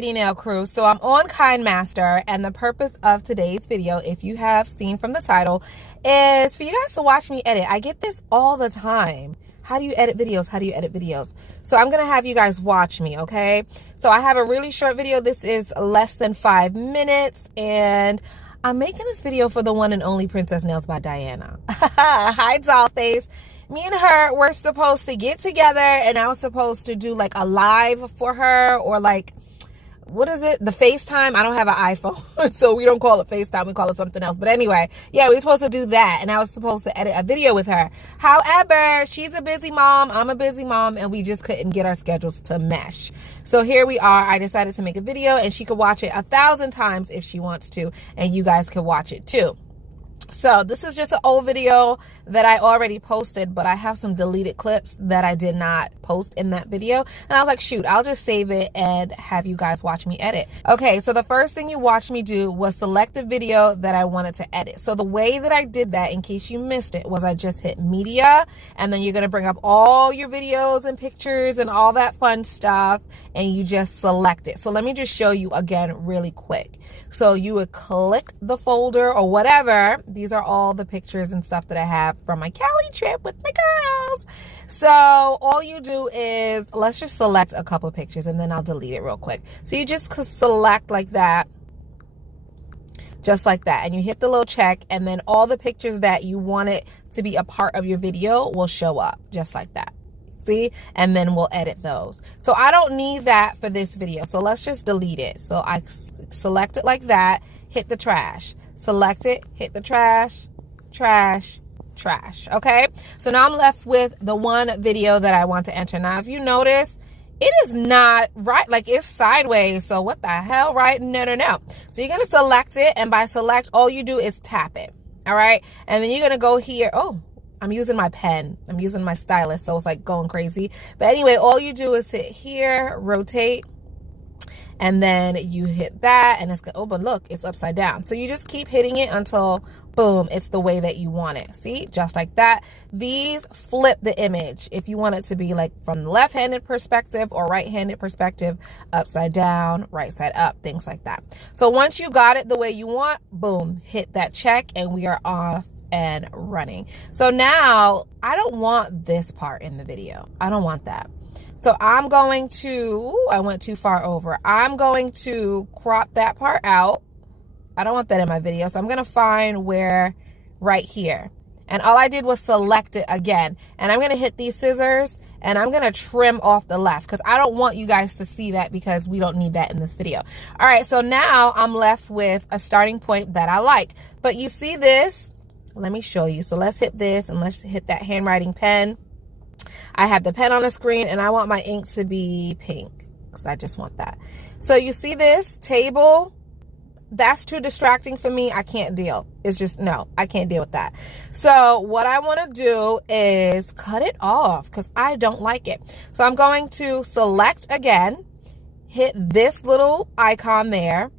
Alrighty now, crew. So I'm on KineMaster, and the purpose of today's video, if you have seen from the title, is for you guys to watch me edit. I get this all the time. How do you edit videos? How do you edit videos? So I'm going to have you guys watch me, okay? So I have a really short video. This is less than 5 minutes, and I'm making this video for the one and only Princess Nails by Diana. Hi, Dollface. Me and her were supposed to get together, and I was supposed to do like a live for her, or like, what is it? The FaceTime. I don't have an iPhone, so we don't call it FaceTime. We call it something else. But anyway, yeah, we were supposed to do that, and I was supposed to edit a video with her. However, she's a busy mom. I'm a busy mom, and we just couldn't get our schedules to mesh. So here we are. I decided to make a video, and she could watch it 1,000 times if she wants to, and you guys can watch it too. So this is just an old video that I already posted, but I have some deleted clips that I did not post in that video. And I was like, shoot, I'll just save it and have you guys watch me edit. Okay, so the first thing you watched me do was select the video that I wanted to edit. So the way that I did that, in case you missed it, was I just hit media, and then you're going to bring up all your videos and pictures and all that fun stuff, and you just select it. So let me just show you again really quick. So you would click the folder or whatever. These are all the pictures and stuff that I have from my Cali trip with my girls. So all you do is, let's just select a couple pictures and then I'll delete it real quick. So you just select like that, just like that. And you hit the little check, and then all the pictures that you want it to be a part of your video will show up just like that. See? And then we'll edit those. So I don't need that for this video. So let's just delete it. So I select it like that, hit the trash, select it, hit the trash, trash, trash. Okay. So now I'm left with the one video that I want to enter. Now, if you notice, it is not right. Like, it's sideways. So what the hell, right? No. So you're going to select it. And by select, all you do is tap it. All right. And then you're going to go here. Oh, I'm using my pen. I'm using my stylus, so it's like going crazy. But anyway, all you do is hit here, rotate, and then you hit that, and it's, oh, but look, it's upside down. So you just keep hitting it until, boom, it's the way that you want it. See, just like that. These flip the image. If you want it to be like from the left-handed perspective or right-handed perspective, upside down, right side up, things like that. So once you got it the way you want, boom, hit that check, and we are off and running. So now I don't want this part in the video. I don't want that. So I'm going to, I went too far over. I'm going to crop that part out. I don't want that in my video. So I'm going to find where, right here. And all I did was select it again. And I'm going to hit these scissors, and I'm going to trim off the left, because I don't want you guys to see that, because we don't need that in this video. All right. So now I'm left with a starting point that I like. But you see this? Let me show you. So let's hit this, and let's hit that handwriting pen. I have the pen on the screen, and I want my ink to be pink, because I just want that. So you see this table? That's too distracting for me. I can't deal. It's just, no, I can't deal with that. So what I want to do is cut it off, because I don't like it. So I'm going to select again, hit this little icon there,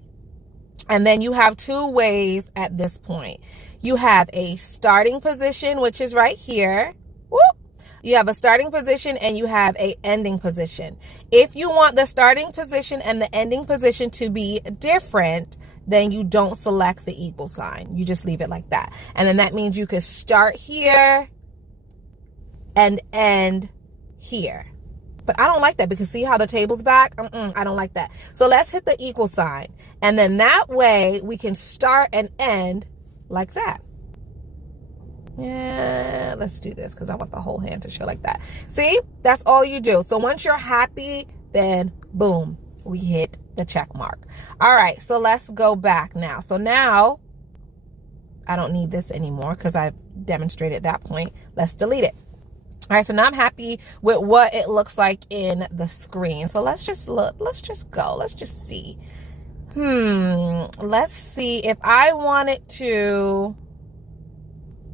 and then you have two ways at this point. You have a starting position, which is right here. Whoop. You have a starting position, and you have a ending position. If you want the starting position and the ending position to be different, then you don't select the equal sign. You just leave it like that. And then that means you could start here and end here. But I don't like that, because see how the table's back? I don't like that. So let's hit the equal sign. And then that way we can start and end like that. Yeah, let's do this, because I want the whole hand to show like that. See, that's all you do. So once you're happy, then boom, we hit the check mark. All right, so let's go back now. So now I don't need this anymore, because I've demonstrated that point. Let's delete it. All right, so now I'm happy with what it looks like in the screen. So let's just look, let's just go, let's just see. Let's see if I wanted to,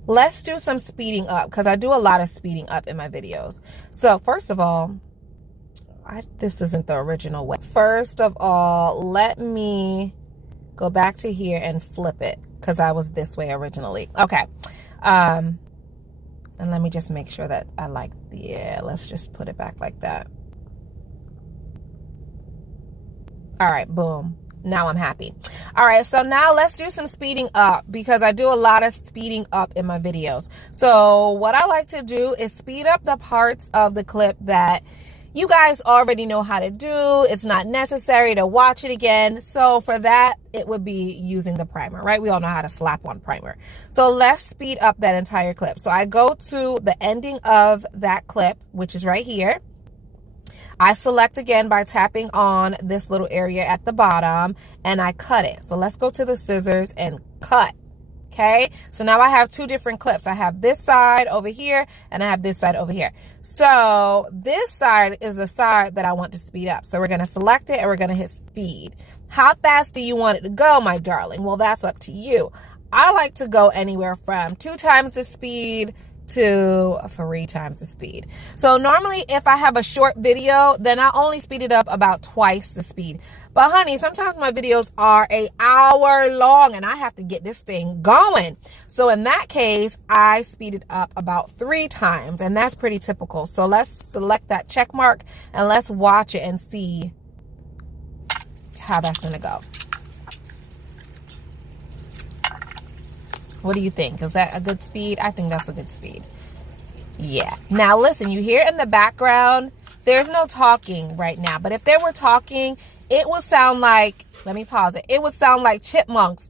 let's do some speeding up, because I do a lot of speeding up in my videos. So first of all, this isn't the original way. First of all, let me go back to here and flip it, because I was this way originally. Okay. And let me just make sure that I like, yeah, let's just put it back like that. All right, boom. Now I'm happy. All right, so now let's do some speeding up, because I do a lot of speeding up in my videos. So what I like to do is speed up the parts of the clip that you guys already know how to do. It's not necessary to watch it again. So for that, it would be using the primer, right? We all know how to slap on primer. So let's speed up that entire clip. So I go to the ending of that clip, which is right here. I select again by tapping on this little area at the bottom, and I cut it. So let's go to the scissors and cut. Okay, so now I have two different clips. I have this side over here, and I have this side over here. So this side is the side that I want to speed up. So we're going to select it, and we're going to hit speed. How fast do you want it to go, my darling? Well, that's up to you. I like to go anywhere from 2 times the speed to 3 times the speed. So normally if I have a short video, then I only speed it up about twice the speed. But honey, sometimes my videos are an hour long and I have to get this thing going. So in that case, I speed it up about 3 times, and that's pretty typical. So let's select that check mark and let's watch it and see how that's gonna go. What do you think? Is that a good speed? I think that's a good speed. Yeah. Now listen, you hear in the background, there's no talking right now. But if there were talking, it would sound like, let me pause it. It would sound like chipmunks.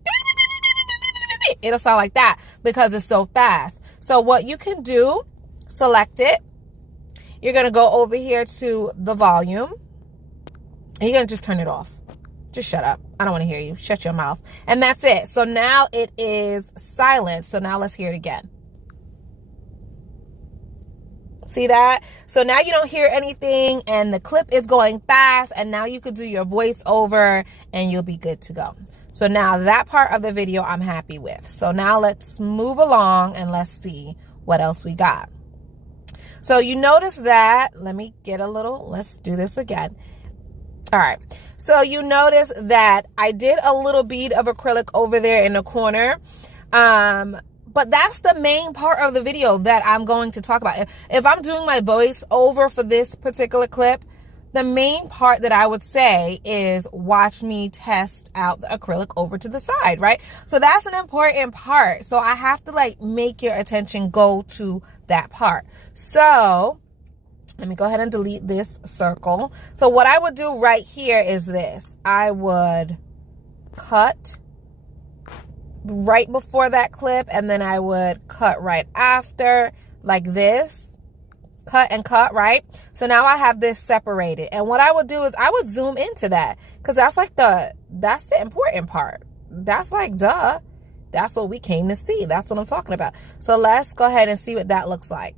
It'll sound like that because it's so fast. So what you can do, select it. You're going to go over here to the volume. And you're going to just turn it off. Just shut up. I don't want to hear you. Shut your mouth. And that's it. So now it is silent. So now let's hear it again. See that? So now you don't hear anything and the clip is going fast, and now you could do your voiceover and you'll be good to go. So now that part of the video I'm happy with. So now let's move along and let's see what else we got. So you notice that, let me get a little, let's do this again. All right. So you notice that I did a little bead of acrylic over there in the corner. But that's the main part of the video that I'm going to talk about. If I'm doing my voice over for this particular clip, the main part that I would say is watch me test out the acrylic over to the side, right? So that's an important part. So I have to like make your attention go to that part. So let me go ahead and delete this circle. So what I would do right here is this. I would cut right before that clip, and then I would cut right after, like this. Cut and cut, right? So now I have this separated. And what I would do is I would zoom into that, because that's like that's the important part. That's like, duh. That's what we came to see. That's what I'm talking about. So let's go ahead and see what that looks like.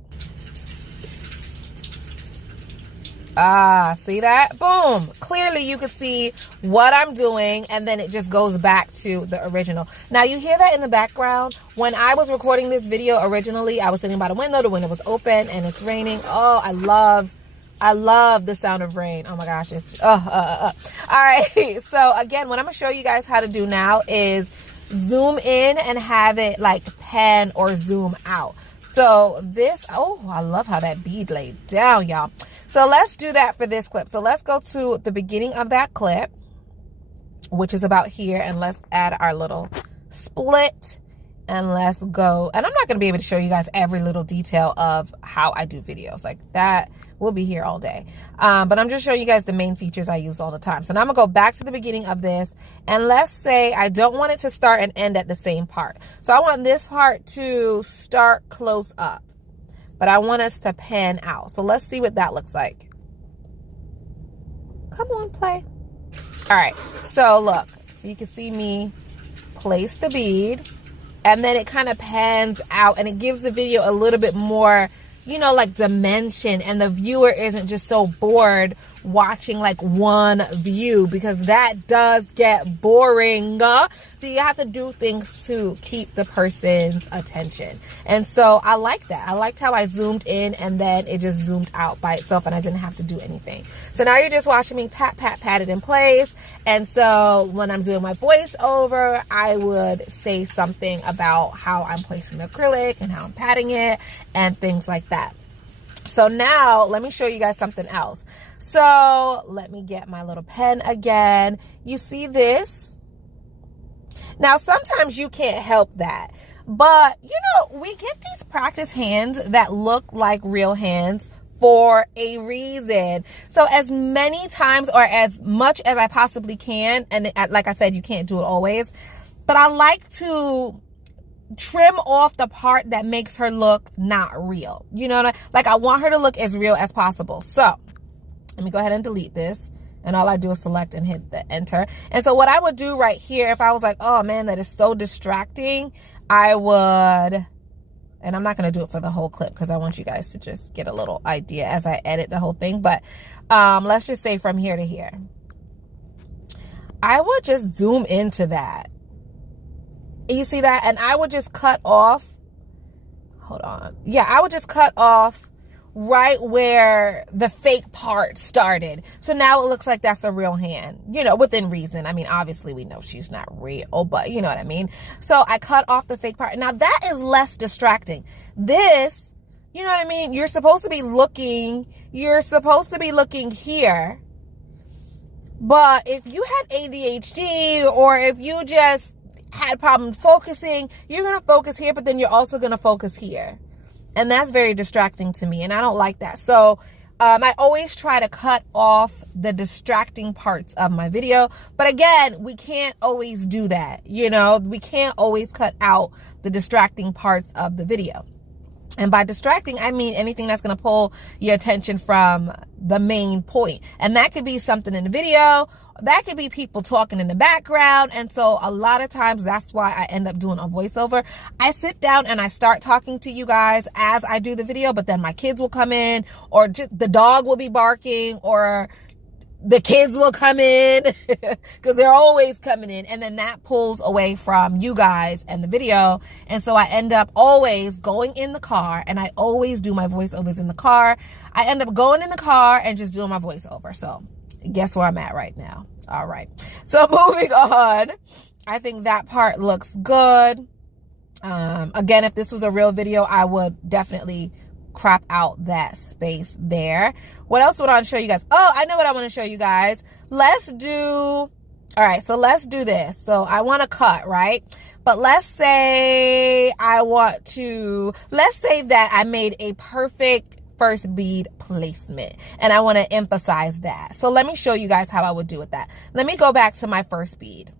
Ah, see that? Boom. Clearly you can see what I'm doing, and then it just goes back to the original. Now you hear that in the background. When I was recording this video originally, I was sitting by the window was open and it's raining. Oh, I love the sound of rain. Oh my gosh, it's all right. So again, what I'm gonna show you guys how to do now is zoom in and have it like pan or zoom out. So this, oh, I love how that bead laid down, y'all. So let's do that for this clip. So let's go to the beginning of that clip, which is about here, and let's add our little split, and let's go. And I'm not going to be able to show you guys every little detail of how I do videos like that. We'll be here all day. But I'm just showing you guys the main features I use all the time. So now I'm going to go back to the beginning of this, and let's say I don't want it to start and end at the same part. So I want this part to start close up, but I want us to pan out. So let's see what that looks like. Come on, play. All right, so look, so you can see me place the bead, and then it kind of pans out, and it gives the video a little bit more, you know, like dimension, and the viewer isn't just so bored watching like one view, because that does get boring. So you have to do things to keep the person's attention. And so I like that. I liked how I zoomed in and then it just zoomed out by itself, and I didn't have to do anything. So now you're just watching me pat it in place. And so when I'm doing my voiceover, I would say something about how I'm placing the acrylic and how I'm patting it and things like that. So now let me show you guys something else. So let me get my little pen again. You see this? Now, sometimes you can't help that. But, you know, we get these practice hands that look like real hands for a reason. So as many times or as much as I possibly can, and like I said, you can't do it always, but I like to trim off the part that makes her look not real. You know what I mean? Like, I want her to look as real as possible. So let me go ahead and delete this. And all I do is select and hit the enter. And so what I would do right here, if I was like, oh man, that is so distracting, I would, and I'm not going to do it for the whole clip because I want you guys to just get a little idea as I edit the whole thing. But let's just say from here to here, I would just zoom into that. You see that? And I would just cut off, hold on. Yeah, I would just cut off right where the fake part started. So now it looks like that's a real hand, you know, within reason. I mean, obviously we know she's not real, but you know what I mean? So I cut off the fake part. Now that is less distracting. This, you know what I mean? You're supposed to be looking here. But if you had ADHD or if you just had problems focusing, you're going to focus here, but then you're also going to focus here. And that's very distracting to me, and I don't like that. So I always try to cut off the distracting parts of my video. But again, we can't always do that. You know, we can't always cut out the distracting parts of the video. And by distracting, I mean anything that's going to pull your attention from the main point. And that could be something in the video. That could be people talking in the background. And so a lot of times that's why I end up doing a voiceover. I sit down and I start talking to you guys as I do the video, but then my kids will come in, or just the dog will be barking, or the kids will come in because they're always coming in. And then that pulls away from you guys and the video. And so I end up always going in the car, and I always do my voiceovers in the car. I end up going in the car and just doing my voiceover. So guess where I'm at right now. All right. So moving on, I think that part looks good. Again, if this was a real video, I would definitely crop out that space there. What else would I want to show you guys? Oh, I know what I want to show you guys. Let's do, all right, so let's do this. So I want to cut, right? But let's say let's say that I made a perfect first bead placement, and I want to emphasize that. So let me show you guys how I would do with that. Let me go back to my first bead.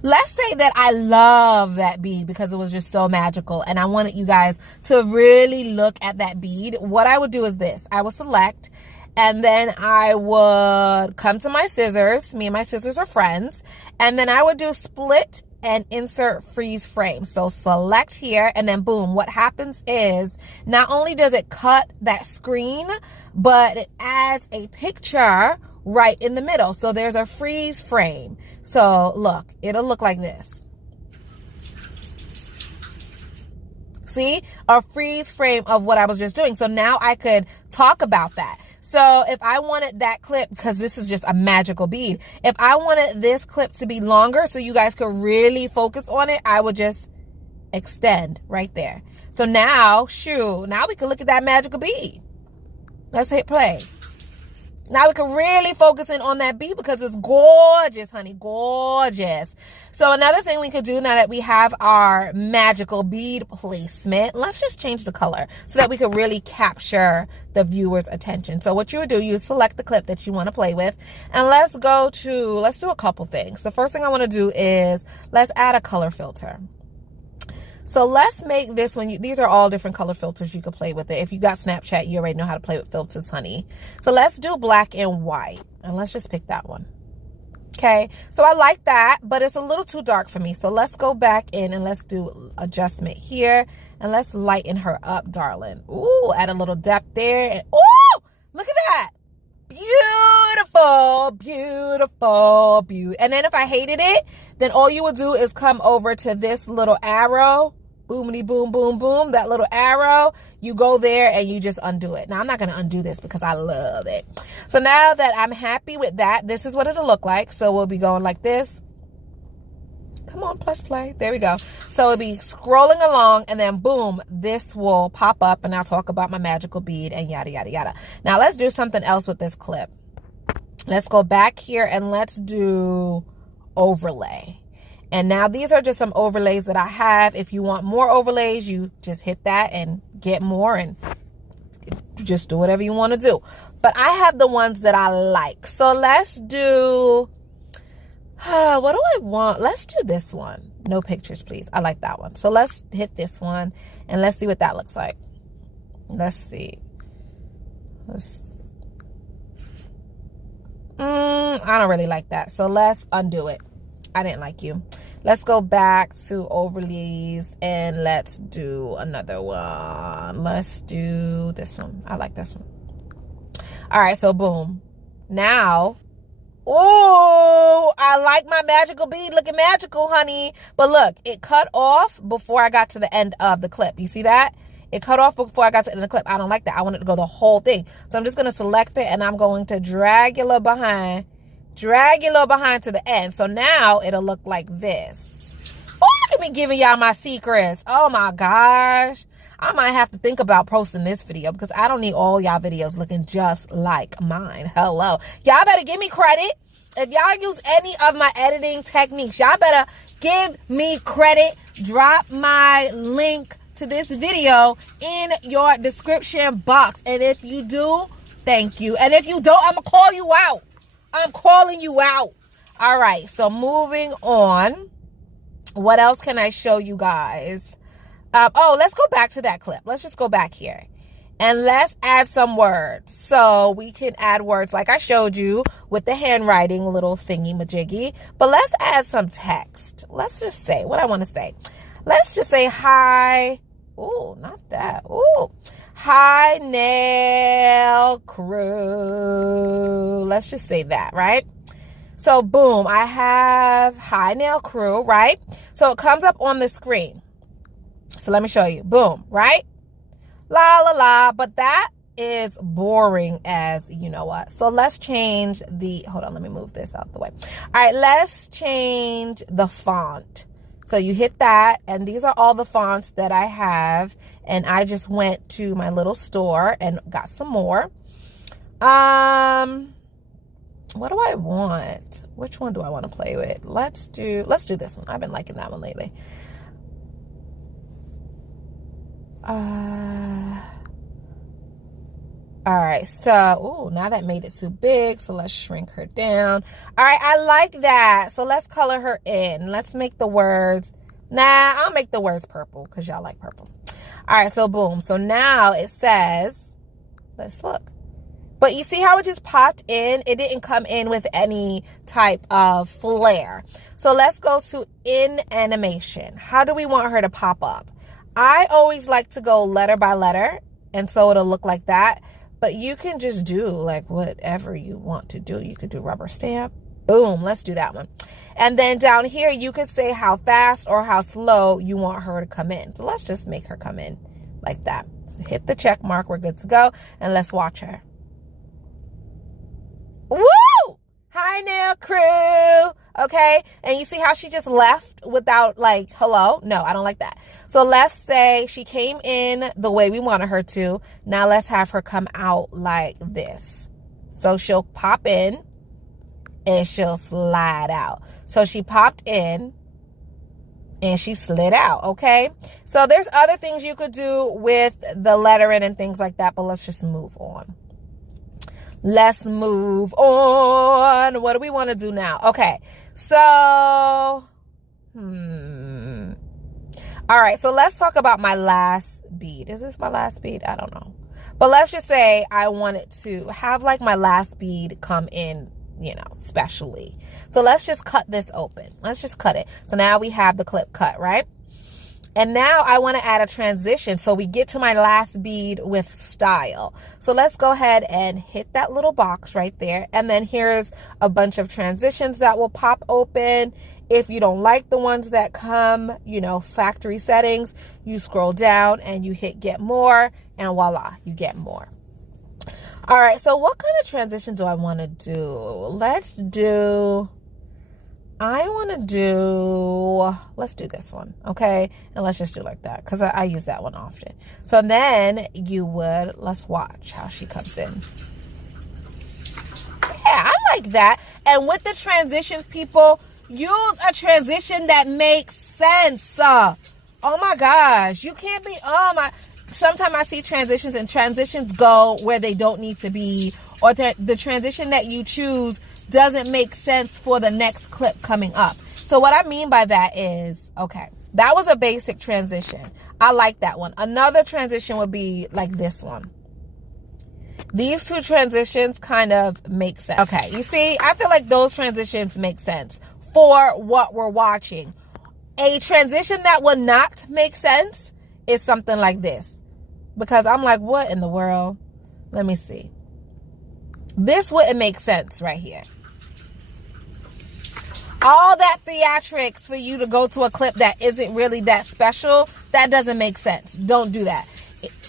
Let's say that I love that bead because it was just so magical, and I wanted you guys to really look at that bead. What I would do is this. I would select, and then I would come to my scissors. Me and my scissors are friends. And then I would do split and insert freeze frame. So select here, and then boom, what happens is not only does it cut that screen, but it adds a picture right in the middle. So there's a freeze frame. So look, it'll look like this. See, a freeze frame of what I was just doing. So now I could talk about that. So if I wanted that clip, because this is just a magical bead, if I wanted this clip to be longer so you guys could really focus on it, I would just extend right there. So now, now we can look at that magical bead. Let's hit play. Now we can really focus in on that bead because it's gorgeous, honey, gorgeous. So another thing we could do now that we have our magical bead placement, let's just change the color so that we could really capture the viewer's attention. So what you would do, you select the clip that you want to play with, and let's do a couple things. The first thing I want to do is let's add a color filter. So let's make this one, these are all different color filters you could play with it. If you got Snapchat, you already know how to play with filters, honey. So let's do black and white, and let's just pick that one. Okay, so I like that, but it's a little too dark for me. So let's go back in and let's do adjustment here, and let's lighten her up, darling. Ooh, add a little depth there. And, ooh, look at that. Beautiful, beautiful, beautiful. And then if I hated it, then all you would do is come over to this little arrow. Boomity boom, boom, boom. That little arrow, you go there and you just undo it. Now, I'm not going to undo this because I love it. So now that I'm happy with that, this is what it'll look like. So we'll be going like this. Come on, press play. There we go. So it'll be scrolling along, and then boom, this will pop up, and I'll talk about my magical bead and yada, yada, yada. Now let's do something else with this clip. Let's go back here and let's do overlay. And now these are just some overlays that I have. If you want more overlays, you just hit that and get more, and just do whatever you want to do. But I have the ones that I like. So let's do, what do I want? Let's do this one. No pictures, please. I like that one. So let's hit this one and let's see what that looks like. Let's see. I don't really like that. So let's undo it. I didn't like you. Let's go back to overlays and let's do another one. Let's do this one. I like this one. All right, so boom. Now, oh, I like my magical bead. Looking magical, honey. But look, it cut off before I got to the end of the clip. You see that? It cut off before I got to the end of the clip. I don't like that. I want it to go the whole thing. So I'm just going to select it and I'm going to drag your little behind to the end. So now it'll look like this. Oh, look at me giving y'all my secrets. Oh my gosh. I might have to think about posting this video because I don't need all y'all videos looking just like mine. Hello. Y'all better give me credit. If y'all use any of my editing techniques, y'all better give me credit. Drop my link to this video in your description box. And if you do, thank you. And if you don't, I'm going to call you out. I'm calling you out. All right. So moving on. What else can I show you guys? Oh, let's go back to that clip. Let's just go back here. And let's add some words. So we can add words like I showed you with the handwriting little thingy majiggy. But let's add some text. Let's just say what I want to say. Let's just say hi. Oh, not that. Oh, hi, nail crew. Let's just say that, right? So boom, I have hi, nail crew, right? So it comes up on the screen. So let me show you. Boom, right? La, la, la. But that is boring as you know what. So let's change the, hold on, let me move this out the way. All right, let's change the font. So you hit that, and these are all the fonts that I have. And I just went to my little store and got some more. What do I want? Which one do I want to play with? Let's do this one. I've been liking that one lately. All right, so now that made it too big, so let's shrink her down. All right, I like that. So let's color her in. Let's make the words, I'll make the words purple because y'all like purple. All right, so boom. So now it says, let's look. But you see how it just popped in? It didn't come in with any type of flare. So let's go to in animation. How do we want her to pop up? I always like to go letter by letter, and so it'll look like that. But you can just do like whatever you want to do. You could do rubber stamp. Boom, let's do that one. And then down here, you could say how fast or how slow you want her to come in. So let's just make her come in like that. So hit the check mark. We're good to go. And let's watch her. Woo! Hi, nail crew. Okay, and you see how she just left without like hello? No, I don't like that. So let's say she came in the way we wanted her to. Now let's have her come out like this. So she'll pop in and she'll slide out. So she popped in and she slid out. Okay, so there's other things you could do with the lettering and things like that, but let's just move on. Let's move on. What do we want to do now? Okay, so, all right, so let's talk about my last bead. Is this my last bead? I don't know. But let's just say I wanted to have like my last bead come in, you know, specially. So let's just cut this open. Let's just cut it. So now we have the clip cut, right? And now I want to add a transition so we get to my last bead with style. So let's go ahead and hit that little box right there. And then here's a bunch of transitions that will pop open. If you don't like the ones that come, you know, factory settings, you scroll down and you hit get more, and voila, you get more. All right, so what kind of transition do I want to do? Let's do, I want to do, let's do this one, okay? And let's just do like that, because I use that one often. So then you would, let's watch how she comes in. Yeah, I like that. And with the transitions, people, use a transition that makes sense. Oh my gosh, you can't be, sometimes I see transitions and transitions go where they don't need to be, or the transition that you choose doesn't make sense for the next clip coming up. So what I mean by that is, okay, that was a basic transition. I like that one. Another transition would be like this one. These two transitions kind of make sense. Okay, you see, I feel like those transitions make sense for what we're watching. A transition that would not make sense is something like this. Because I'm like, what in the world? Let me see. This wouldn't make sense right here. All that theatrics for you to go to a clip that isn't really that special, that doesn't make sense. Don't do that.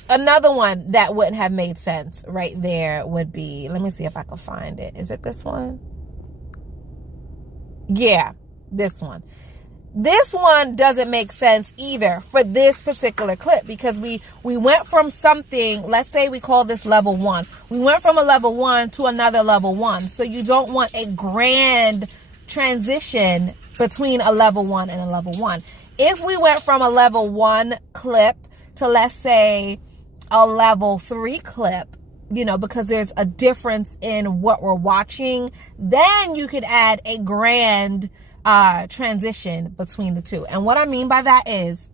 Another one that wouldn't have made sense right there would be, let me see if I can find it. Is it this one? Yeah, this one. This one doesn't make sense either for this particular clip, because we went from something, let's say we call this level 1. We went from a level 1 to another level 1. So you don't want a grand transition between a level 1 and a level 1. If we went from a level 1 clip to, let's say, a level 3 clip, you know, because there's a difference in what we're watching, then you could add a grand transition between the two. And what I mean by that is,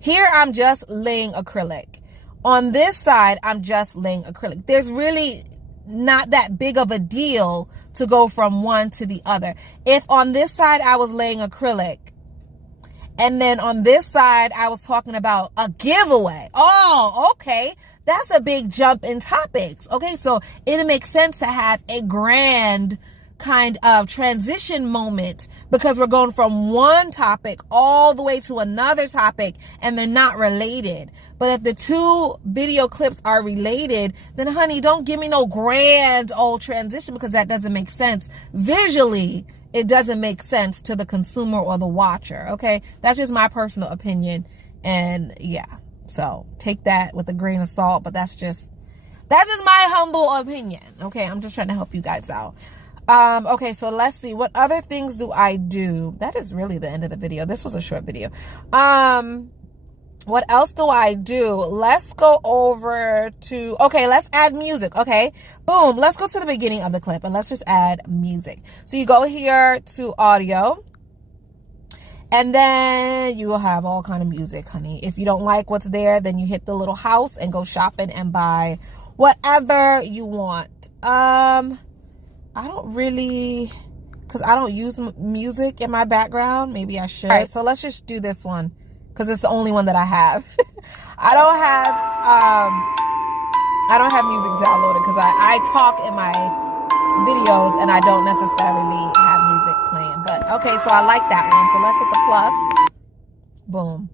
here I'm just laying acrylic. On this side, I'm just laying acrylic. There's really not that big of a deal to go from one to the other. If on this side I was laying acrylic, and then on this side I was talking about a giveaway, oh, okay, that's a big jump in topics. Okay, so it makes sense to have a grand kind of transition moment, because we're going from one topic all the way to another topic and they're not related. But if the two video clips are related, then honey, don't give me no grand old transition, because that doesn't make sense visually. It doesn't make sense to the consumer or the watcher. Okay, that's just my personal opinion. And yeah, so take that with a grain of salt, but that's just my humble opinion. Okay, I'm just trying to help you guys out. Okay, so let's see, what other things do I do? That is really the end of the video. This was a short video. What else do I do? Let's go over to, okay, let's add music. Okay, boom, let's go to the beginning of the clip and let's just add music. So you go here to audio, and then you will have all kind of music, honey. If you don't like what's there, then you hit the little house and go shopping and buy whatever you want. I don't really, because I don't use music in my background. Maybe I should. All right, so let's just do this one, because it's the only one that I have. I don't have music downloaded, because I talk in my videos and I don't necessarily have music playing. But okay, so I like that one. So let's hit the plus. Boom.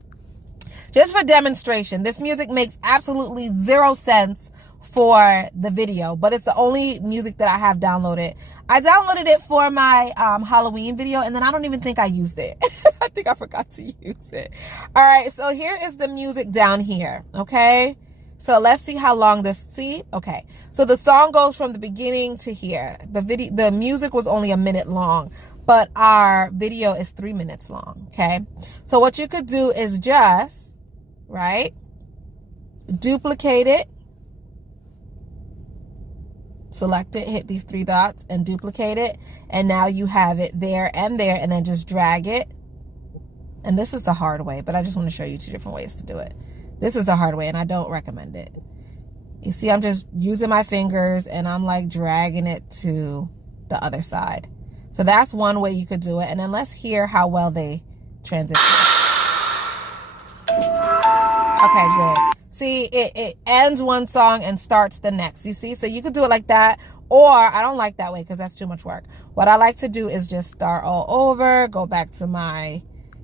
Just for demonstration, this music makes absolutely zero sense for the video, but it's the only music that I have downloaded. I downloaded it for my Halloween video, and then I don't even think I used it. I think I forgot to use it. All right, so here is the music down here. Okay, so let's see how long this, see, okay, so the song goes from the beginning to here. The music was only a minute long, but our video is 3 minutes long. Okay, so what you could do is just, right, duplicate it, select it, hit these 3 dots and duplicate it, and now you have it there, and then just drag it. And this is the hard way, but I just want to show you 2 different ways to do it. This is the hard way, and I don't recommend it. You see, I'm just using my fingers and I'm like dragging it to the other side. So that's one way you could do it. And then let's hear how well they transition. Okay, good. See, it ends one song and starts the next. You see, so you could do it like that, or I don't like that way because that's too much work. What I like to do is just start all over, go back to my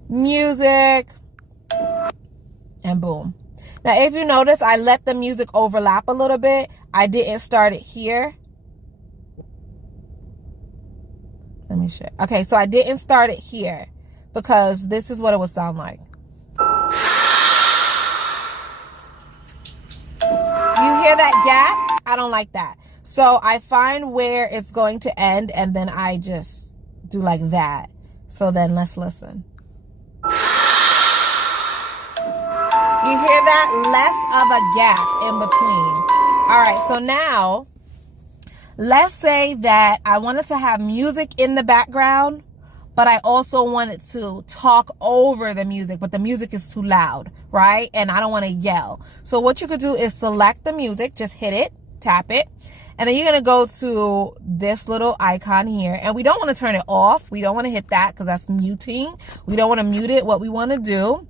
music, and boom. Now, if you notice, I let the music overlap a little bit. I didn't start it here. Let Let me show. Okay, so I didn't start it here because this is what it would sound like. You hear that gap? I don't like that. So I find where it's going to end and then I just do like that. So then let's listen. You hear that? Less of a gap in between. All right, so now let's say that I wanted to have music in the background, but I also wanted to talk over the music, but the music is too loud, right? And I don't want to yell. So what you could do is select the music, just hit it, tap it, and then you're going to go to this little icon here. And we don't want to turn it off. We don't want to hit that because that's muting. We don't want to mute it. What we want to do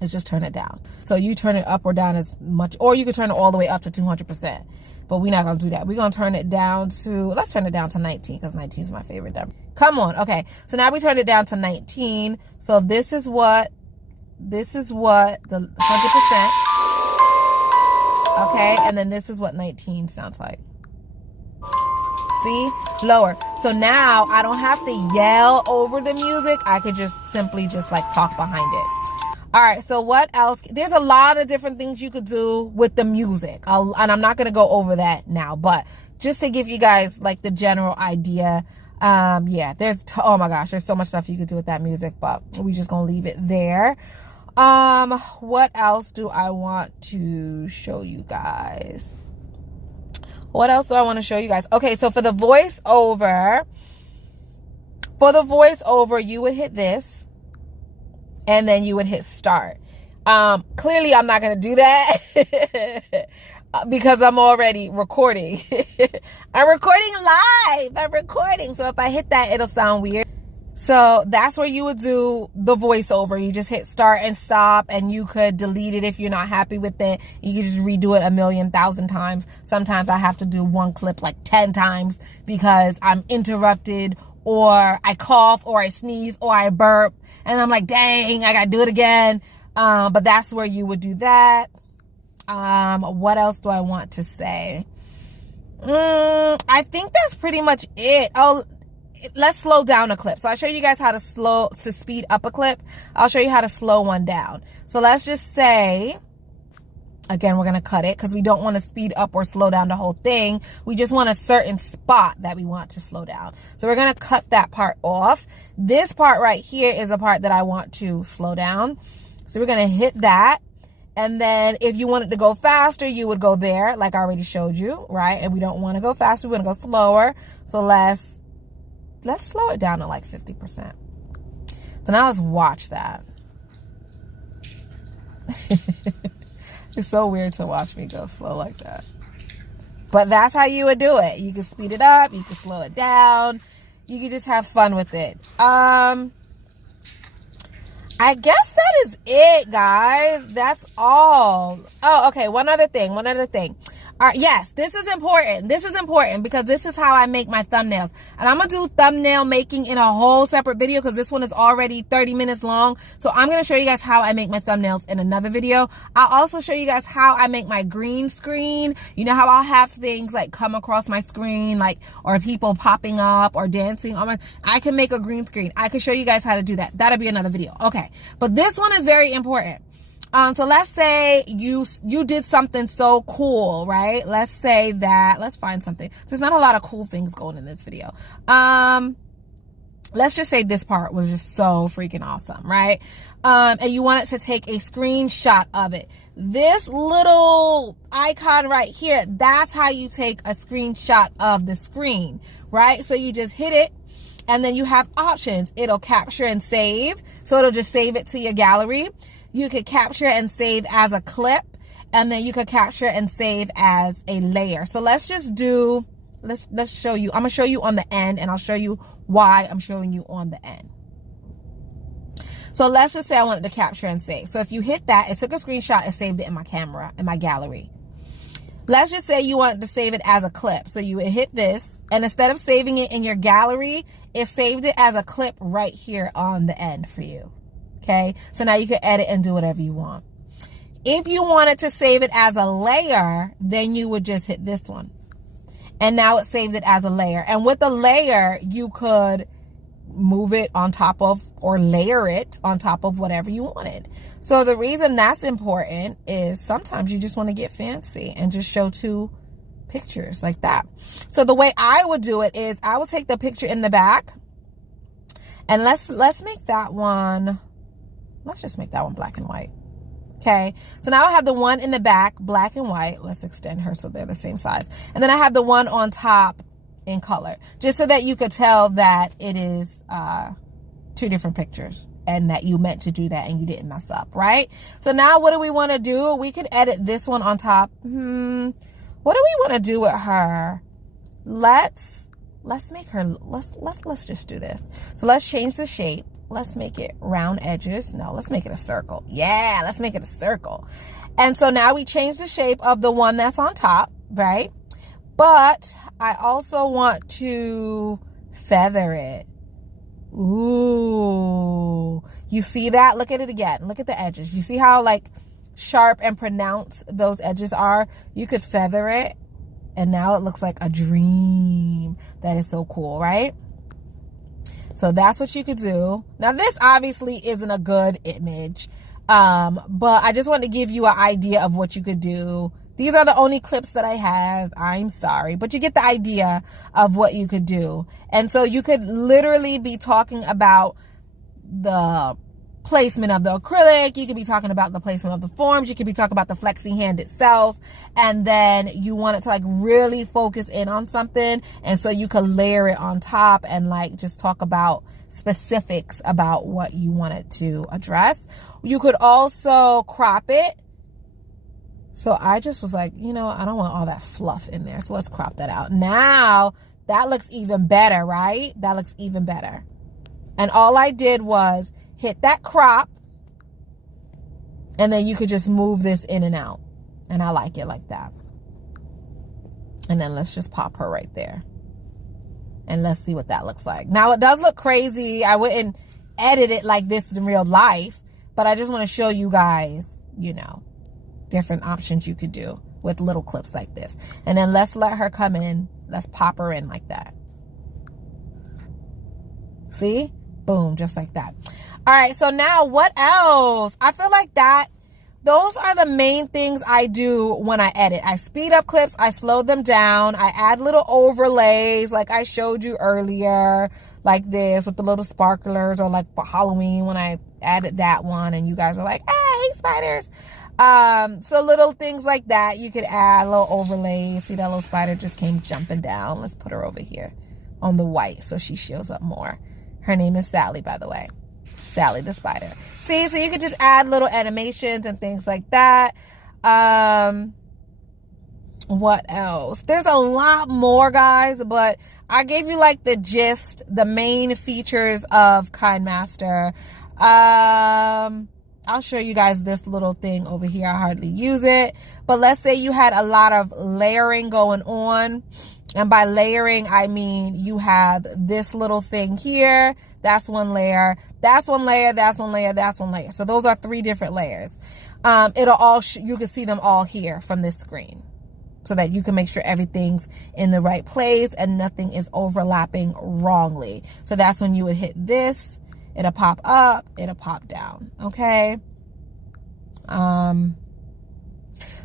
is just turn it down. So you turn it up or down as much, or you could turn it all the way up to 200%. But we're not going to do that. We're going to turn it down to, let's turn it down to 19 because 19 is my favorite number. Come on. Okay. So now we turn it down to 19. So this is what the 100%. Okay. And then this is what 19 sounds like. See? Lower. So now I don't have to yell over the music. I could just simply just like talk behind it. All right, so what else? There's a lot of different things you could do with the music. And I'm not going to go over that now, but just to give you guys like the general idea. Yeah, oh my gosh, there's so much stuff you could do with that music, but we just going to leave it there. What else do I want to show you guys? What else do I want to show you guys? Okay, so for the voiceover, you would hit this. And then you would hit start. Clearly, I'm not going to do that because I'm already recording. I'm recording live. I'm recording. So if I hit that, it'll sound weird. So that's where you would do the voiceover. You just hit start and stop, and you could delete it if you're not happy with it. You can just redo it 1,000,000 times. Sometimes I have to do one clip like 10 times because I'm interrupted, or I cough, or I sneeze, or I burp. And I'm like, dang, I got to do it again. But that's where you would do that. What else do I want to say? I think that's pretty much it. Oh, let's slow down a clip. So I'll show you guys how to speed up a clip. I'll show you how to slow one down. So let's just say, again, we're going to cut it because we don't want to speed up or slow down the whole thing. We just want a certain spot that we want to slow down. So we're going to cut that part off. This part right here is the part that I want to slow down. So we're going to hit that. And then if you wanted to go faster, you would go there like I already showed you, right? And we don't want to go faster. We want to go slower. So let's slow it down to like 50%. So now let's watch that. It's so weird to watch me go slow like that. But that's how you would do it. You can speed it up. You can slow it down. You can just have fun with it. I guess that is it, guys. That's all. Oh, okay. One other thing. All right, yes, this is important. This is important because this is how I make my thumbnails. And I'm going to do thumbnail making in a whole separate video because this one is already 30 minutes long. So I'm going to show you guys how I make my thumbnails in another video. I'll also show you guys how I make my green screen. You know how I'll have things like come across my screen, like, or people popping up or dancing on my, I can make a green screen. I can show you guys how to do that. That'll be another video. Okay. But this one is very important. So let's say you did something so cool, right? Let's say that, let's find something. There's not a lot of cool things going in this video. Let's just say this part was just so freaking awesome, right? And you wanted to take a screenshot of it. This little icon right here, that's how you take a screenshot of the screen, right? So you just hit it. And then you have options. It'll capture and save. So it'll just save it to your gallery. You could capture and save as a clip, and then you could capture and save as a layer. So let's just do, let's show you. I'm going to show you on the end, and I'll show you why I'm showing you on the end. So let's just say I wanted to capture and save. So if you hit that, it took a screenshot and saved it in my camera, in my gallery. Let's just say you wanted to save it as a clip. So you would hit this, and instead of saving it in your gallery, it saved it as a clip right here on the end for you. Okay, so now you can edit and do whatever you want. If you wanted to save it as a layer, then you would just hit this one. And now it saved it as a layer. And with the layer, you could move it on top of or layer it on top of whatever you wanted. So the reason that's important is sometimes you just want to get fancy and just show two pictures like that. So the way I would do it is I would take the picture in the back, and let's make that one, let's just make that one black and white. Okay, so now I have the one in the back, black and white. Let's extend her so they're the same size. And then I have the one on top in color, just so that you could tell that it is two different pictures and that you meant to do that and you didn't mess up, right? So now what do we want to do? We could edit this one on top. What do we want to do with her? Let's make her, let's just do this. So let's change the shape. Let's make it round edges. No, let's make it a circle. Yeah, let's make it a circle. And so now we change the shape of the one that's on top, right? But I also want to feather it. Ooh, you see that? Look at it again. Look at the edges. You see how like sharp and pronounced those edges are? You could feather it, and now it looks like a dream. That is so cool, right? So that's what you could do. Now this obviously isn't a good image, but I just want to give you an idea of what you could do. These are the only clips that I have. I'm sorry, but you get the idea of what you could do. And so you could literally be talking about the placement of the acrylic. You could be talking about the placement of the forms. You could be talking about the flexi hand itself. And then you want it to like really focus in on something. And so you could layer it on top and like just talk about specifics about what you wanted to address. You could also crop it. So I just was like, you know, I don't want all that fluff in there. So let's crop that out. Now that looks even better, right? That looks even better. And all I did was hit that crop, and then you could just move this in and out. And I like it like that. And then let's just pop her right there. And let's see what that looks like. Now it does look crazy. I wouldn't edit it like this in real life, but I just want to show you guys, you know, different options you could do with little clips like this. And then let's let her come in. Let's pop her in like that. See? Boom, just like that. All right, so now what else? I feel like those are the main things I do when I edit. I speed up clips, I slow them down, I add little overlays like I showed you earlier, like this with the little sparklers, or like for Halloween when I added that one and you guys were like, hey, spiders. So little things like that you could add, little overlays. See that little spider just came jumping down. Let's put her over here on the white so she shows up more. Her name is Sally, by the way. Sally the spider. See, so you could just add little animations and things like that. What else? There's a lot more, guys, but I gave you like the gist, the main features of KineMaster. I'll show you guys this little thing over here. I hardly use it, but let's say you had a lot of layering going on. And by layering, I mean you have this little thing here. That's one layer. That's one layer. That's one layer. That's one layer. So those are 3 different layers. It'll all you can see them all here from this screen, so that you can make sure everything's in the right place and nothing is overlapping wrongly. So that's when you would hit this. It'll pop up. It'll pop down. Okay.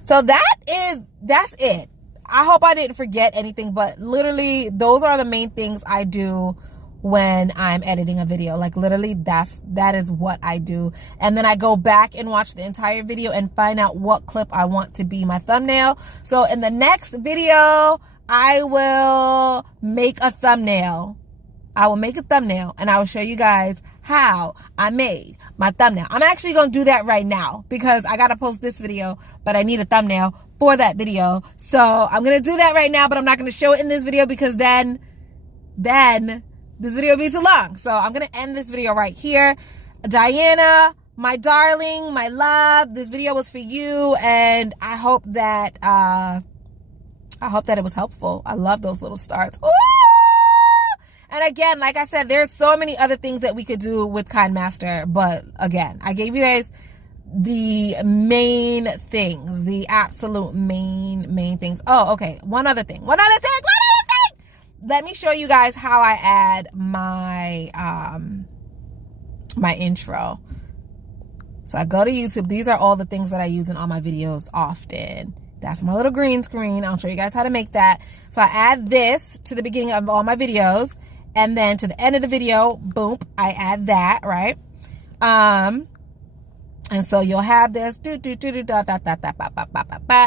So that's it. I hope I didn't forget anything, but literally those are the main things I do when I'm editing a video. Like literally that is what I do. And then I go back and watch the entire video and find out what clip I want to be my thumbnail. So in the next video, I will make a thumbnail. I will make a thumbnail and I will show you guys how I made my thumbnail. I'm actually going to do that right now because I got to post this video, but I need a thumbnail for that video. So I'm going to do that right now, but I'm not going to show it in this video because then this video will be too long. So I'm going to end this video right here. Diana, my darling, my love, this video was for you, and I hope that it was helpful. I love those little stars. Ooh! And again, like I said, there's so many other things that we could do with KineMaster, but again, I gave you guys the main things, the absolute main things. Oh, okay. One other thing. let me show you guys how I add my my intro. So I go to YouTube. These are all the things that I use in all my videos often. That's my little green screen. I'll show you guys how to make that. So I add this to the beginning of all my videos, and then to the end of the video, boom, I add that, right? And so you'll have this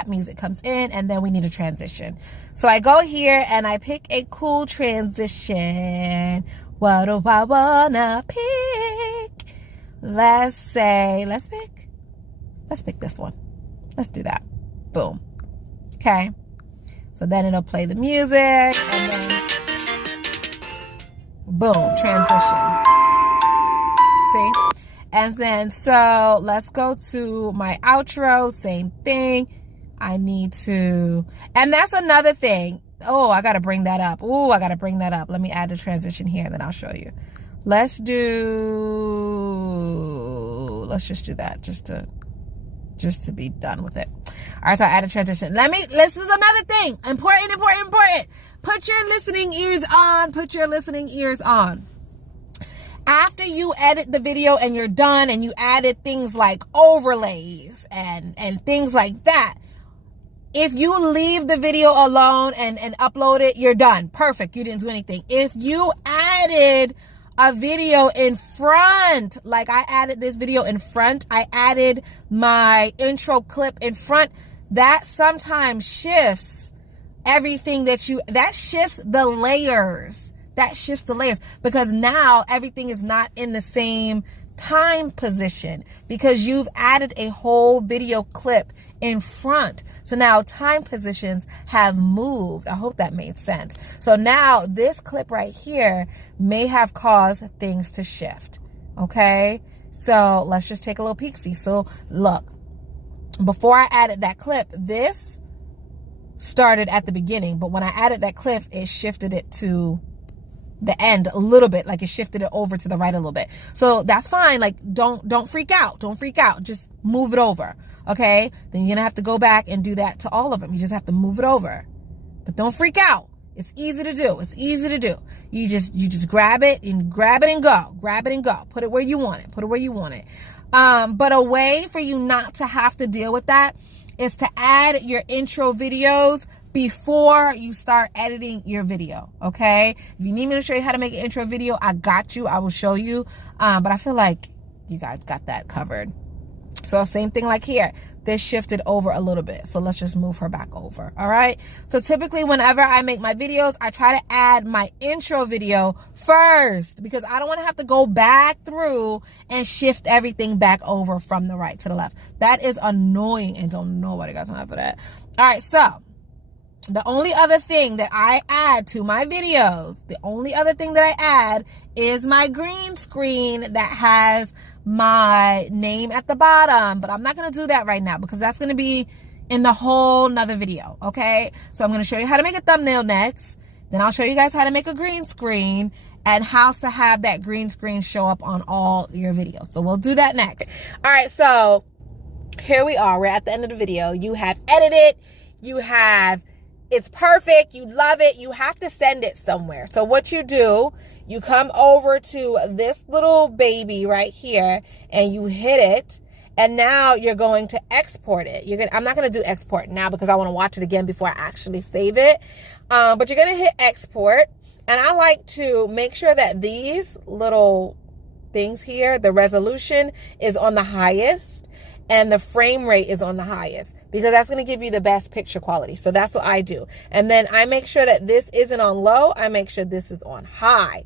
music comes in, and then we need a transition. So I go here and I pick a cool transition. What do I wanna pick? Let's pick this one. Let's do that. Boom. Okay. So then it'll play the music, and then boom, transition. See? And then, so let's go to my outro. Same thing. I need to, and that's another thing. Oh, I got to bring that up. Oh, I got to bring that up. Let me add the transition here, and then I'll show you. Let's just do that just to be done with it. All right, so I added transition. This is another thing. Important. Put your listening ears on. Put your listening ears on. After you edit the video and you're done, and you added things like overlays and things like that, if you leave the video alone and upload it, you're done. Perfect. You didn't do anything. If you added a video in front, like I added this video in front, I added my intro clip in front, that sometimes shifts everything that shifts the layers. That shifts the layers, because now everything is not in the same time position, because you've added a whole video clip in front. So now time positions have moved. I hope that made sense. So now this clip right here may have caused things to shift. Okay. So let's just take a little peek. See, so look, before I added that clip, this started at the beginning, but when I added that clip, it shifted it to the end a little bit, like it shifted it over to the right a little bit. So that's fine. Like, don't freak out. Don't freak out. Just move it over. Okay. Then you're going to have to go back and do that to all of them. You just have to move it over, but don't freak out. It's easy to do. It's easy to do. You just grab it and go. Grab it and go. Put it where you want it. Put it where you want it. But a way for you not to have to deal with that is to add your intro videos before you start editing your video. Okay. If you need me to show you how to make an intro video, I got you. I will show you. But I feel like you guys got that covered. So same thing like here, this shifted over a little bit. So let's just move her back over. All right. So typically whenever I make my videos, I try to add my intro video first, because I don't want to have to go back through and shift everything back over from the right to the left. That is annoying, and don't nobody got time for that. All right. So the only other thing that I add to my videos, is my green screen that has my name at the bottom. But I'm not going to do that right now, because that's going to be in the whole nother video. Okay. So I'm going to show you how to make a thumbnail next. Then I'll show you guys how to make a green screen and how to have that green screen show up on all your videos. So we'll do that next. All right. So here we are. We're at the end of the video. You have edited. It's perfect. You love it. You have to send it somewhere. So what you do, you come over to this little baby right here and you hit it. And now you're going to export it. I'm not going to do export now because I want to watch it again before I actually save it. But you're going to hit export. And I like to make sure that these little things here, the resolution is on the highest and the frame rate is on the highest, because that's going to give you the best picture quality. So that's what I do. And then I make sure that this isn't on low. I make sure this is on high.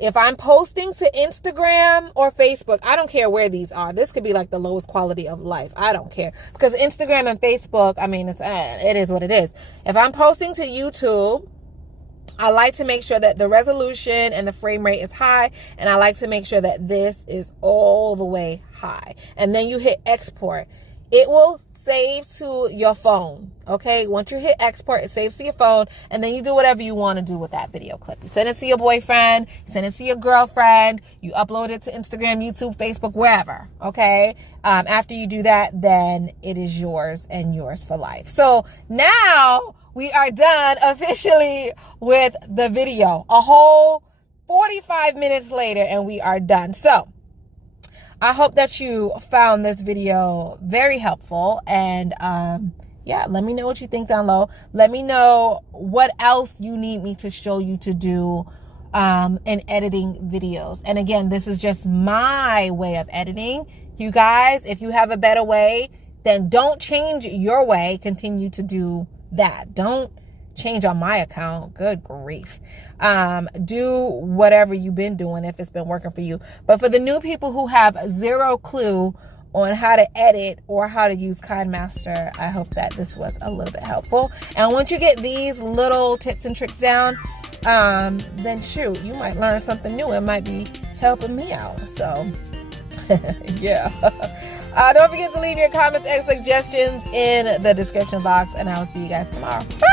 If I'm posting to Instagram or Facebook, I don't care where these are. This could be like the lowest quality of life. I don't care, because Instagram and Facebook, I mean, it is what it is. If I'm posting to YouTube, I like to make sure that the resolution and the frame rate is high. And I like to make sure that this is all the way high. And then you hit export. It will save to your phone. Okay. Once you hit export, it saves to your phone, and then you do whatever you want to do with that video clip. You send it to your boyfriend, you send it to your girlfriend, you upload it to Instagram, YouTube, Facebook, wherever. Okay. After you do that, then it is yours and yours for life. So now we are done officially with the video. A whole 45 minutes later and we are done. So I hope that you found this video very helpful, and yeah, let me know what you think down low. Let me know what else you need me to show you to do in editing videos. And again, this is just my way of editing. You guys, if you have a better way, then don't change your way. Continue to do that. Don't change on my account. Good grief. Do whatever you've been doing if it's been working for you. But for the new people who have zero clue on how to edit or how to use KineMaster, I hope that this was a little bit helpful. And once you get these little tips and tricks down, then shoot, you might learn something new. It might be helping me out. So yeah. Don't forget to leave your comments and suggestions in the description box, and I will see you guys tomorrow. Bye.